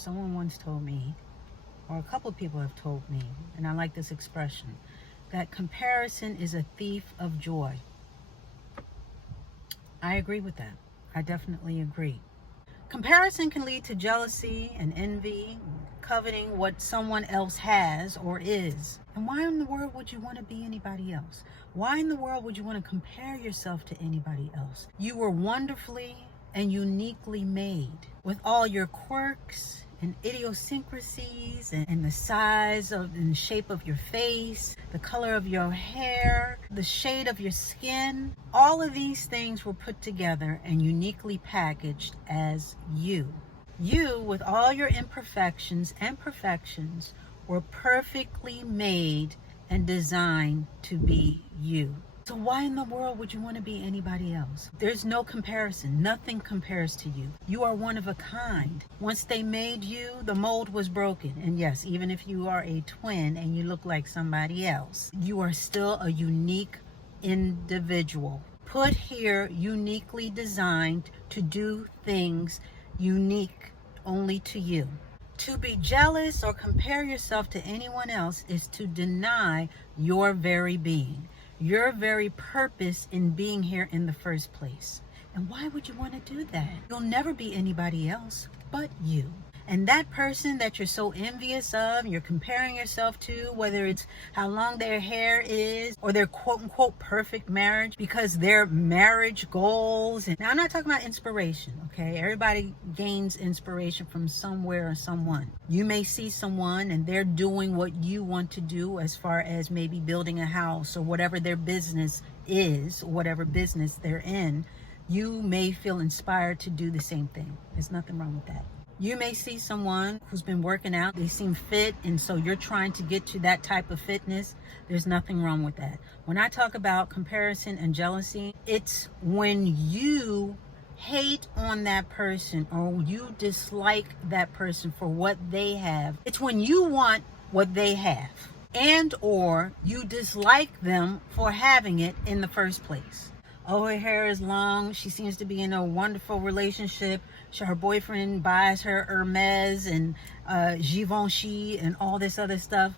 Someone once told me, or a couple of people have told me, and I like this expression, that comparison is a thief of joy. I agree with that. I definitely agree. Comparison can lead to jealousy and envy, coveting what someone else has or is. And why in the world would you want to be anybody else? Why in the world would you want to compare yourself to anybody else? You were wonderfully and uniquely made, with all your quirks and idiosyncrasies and the size of and shape of your face, the color of your hair, the shade of your skin. All of these things were put together and uniquely packaged as you. You, with all your imperfections and perfections, were perfectly made and designed to be you. So why in the world would you want to be anybody else? There's no comparison. Nothing compares to you. You are one of a kind. Once they made you, the mold was broken. And yes, even if you are a twin and you look like somebody else, you are still a unique individual. Put here, uniquely designed to do things unique only to you. To be jealous or compare yourself to anyone else is to deny your very being, your very purpose in being here in the first place. And why would you want to do that? You'll never be anybody else but you. And that person that you're so envious of, you're comparing yourself to, whether it's how long their hair is or their quote unquote perfect marriage, because their marriage goals. And now I'm not talking about inspiration, okay? Everybody gains inspiration from somewhere or someone. You may see someone and they're doing what you want to do as far as maybe building a house or whatever their business is, whatever business they're in. You may feel inspired to do the same thing. There's nothing wrong with that. You may see someone who's been working out, they seem fit, and so you're trying to get to that type of fitness. There's nothing wrong with that. When I talk about comparison and jealousy, it's when you hate on that person or you dislike that person for what they have. It's when you want what they have and or you dislike them for having it in the first place. Oh, her hair is long. She seems to be in a wonderful relationship. Her boyfriend buys her Hermes and Givenchy and all this other stuff.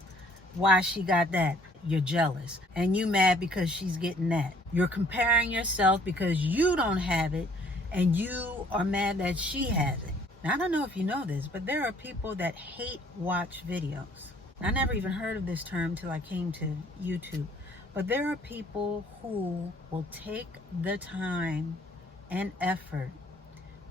Why she got that? You're jealous. And you mad because she's getting that. You're comparing yourself because you don't have it and you are mad that she has it. Now, I don't know if you know this, but there are people that hate watch videos. I never even heard of this term till I came to YouTube. But there are people who will take the time and effort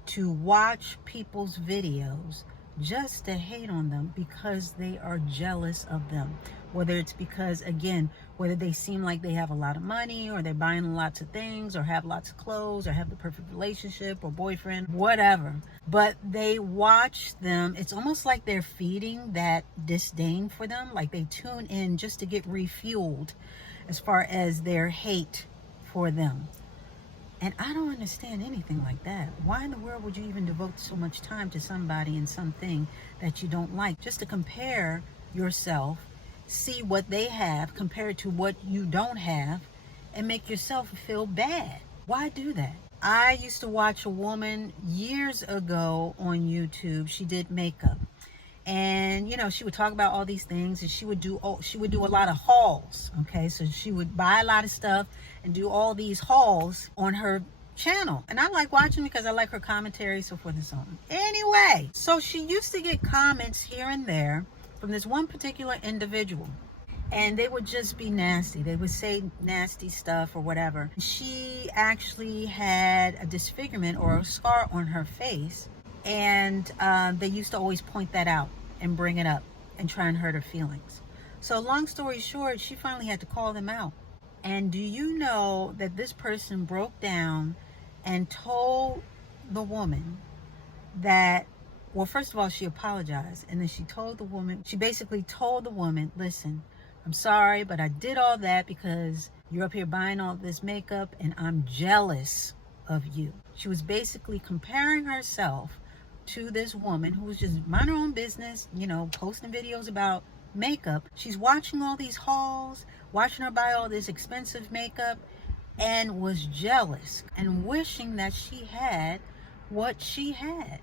to watch people's videos just to hate on them because they are jealous of them. Whether it's because, again, whether they seem like they have a lot of money or they're buying lots of things or have lots of clothes or have the perfect relationship or boyfriend, whatever. But they watch them. It's almost like they're feeding that disdain for them. Like they tune in just to get refueled as far as their hate for them. And I don't understand anything like that. Why in the world would you even devote so much time to somebody and something that you don't like? Just to compare yourself, see what they have compared to what you don't have, and make yourself feel bad. Why do that? I used to watch a woman years ago on YouTube. She did makeup. And you know, she would talk about all these things, and she would do a lot of hauls. Okay, so she would buy a lot of stuff and do all these hauls on her channel. And I like watching because I like her commentary, so forth and so on. Anyway, so she used to get comments here and there from this one particular individual, and they would just be nasty. They would say nasty stuff or whatever. She actually had a disfigurement or a scar on her face. And they used to always point that out and bring it up and try and hurt her feelings. So long story short, she finally had to call them out. And do you know that this person broke down and told the woman that, well, first of all, she apologized. And then she basically told the woman, listen, I'm sorry, but I did all that because you're up here buying all this makeup and I'm jealous of you. She was basically comparing herself to this woman who was just minding her own business, you know, posting videos about makeup. She's watching all these hauls, watching her buy all this expensive makeup, and was jealous and wishing that she had what she had.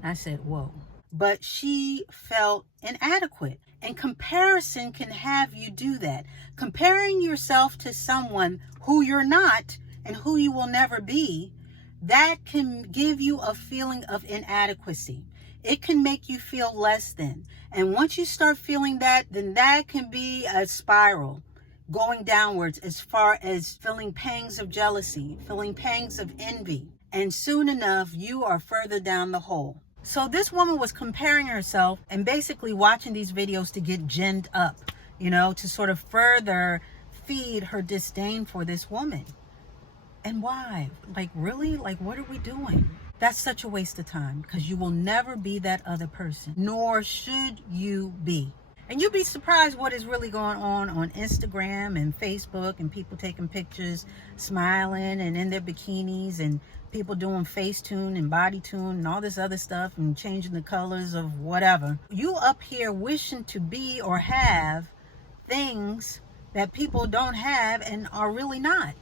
And I said, whoa, but she felt inadequate. And comparison can have you do that. Comparing yourself to someone who you're not and who you will never be, that can give you a feeling of inadequacy. It can make you feel less than. And once you start feeling that, then that can be a spiral going downwards as far as feeling pangs of jealousy, feeling pangs of envy. And soon enough, you are further down the hole. So this woman was comparing herself and basically watching these videos to get ginned up, to sort of further feed her disdain for this woman. And why? Like, really? Like, what are we doing? That's such a waste of time, because you will never be that other person, nor should you be. And you'd be surprised what is really going on Instagram and Facebook, and people taking pictures, smiling and in their bikinis, and people doing Facetune and BodyTune and all this other stuff and changing the colors of whatever. You up here wishing to be or have things that people don't have and are really not.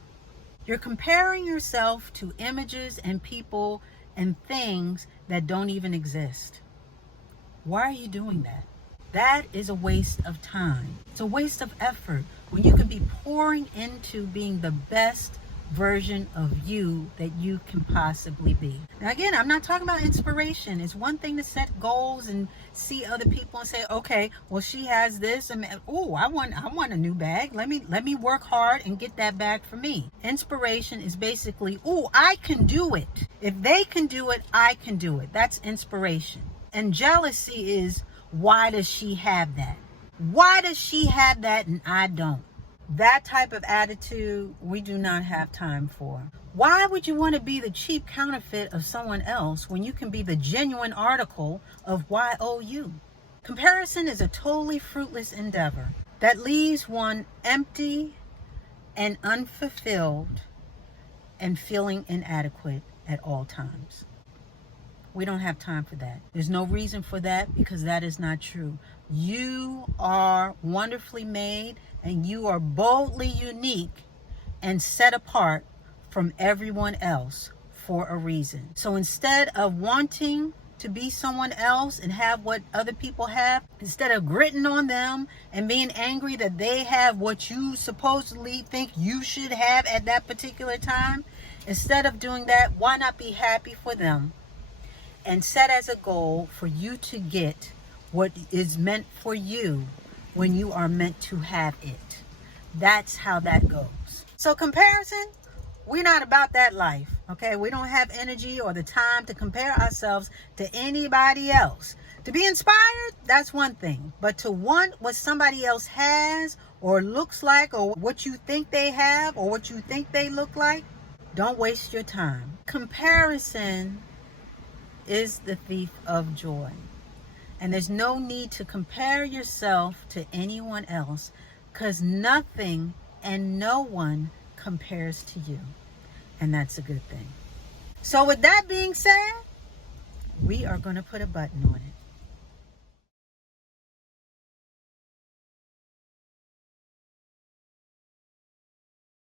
You're comparing yourself to images and people and things that don't even exist. Why are you doing that? That is a waste of time. It's a waste of effort when you could be pouring into being the best version of you that you can possibly be. Now again, I'm not talking about inspiration. It's one thing to set goals and see other people and say, okay, well, she has this, and oh, I want a new bag. Let me work hard and get that bag for me. Inspiration is basically, oh, I can do it. If they can do it, I can do it. That's inspiration. And jealousy is, why does she have that? Why does she have that and I don't? That type of attitude we do not have time for. Why would you want to be the cheap counterfeit of someone else when you can be the genuine article of YOU? Comparison is a totally fruitless endeavor that leaves one empty and unfulfilled and feeling inadequate at all times. We don't have time for that. There's no reason for that, because that is not true. You are wonderfully made, and you are boldly unique and set apart from everyone else for a reason. So instead of wanting to be someone else and have what other people have, instead of gritting on them and being angry that they have what you supposedly think you should have at that particular time, instead of doing that, why not be happy for them and set as a goal for you to get what is meant for you when you are meant to have it. That's how that goes. So comparison, we're not about that life, okay? We don't have energy or the time to compare ourselves to anybody else. To be inspired, that's one thing. But to want what somebody else has or looks like, or what you think they have or what you think they look like, don't waste your time. Comparison is the thief of joy. And there's no need to compare yourself to anyone else, because nothing and no one compares to you. And that's a good thing. So with that being said, we are going to put a button on it.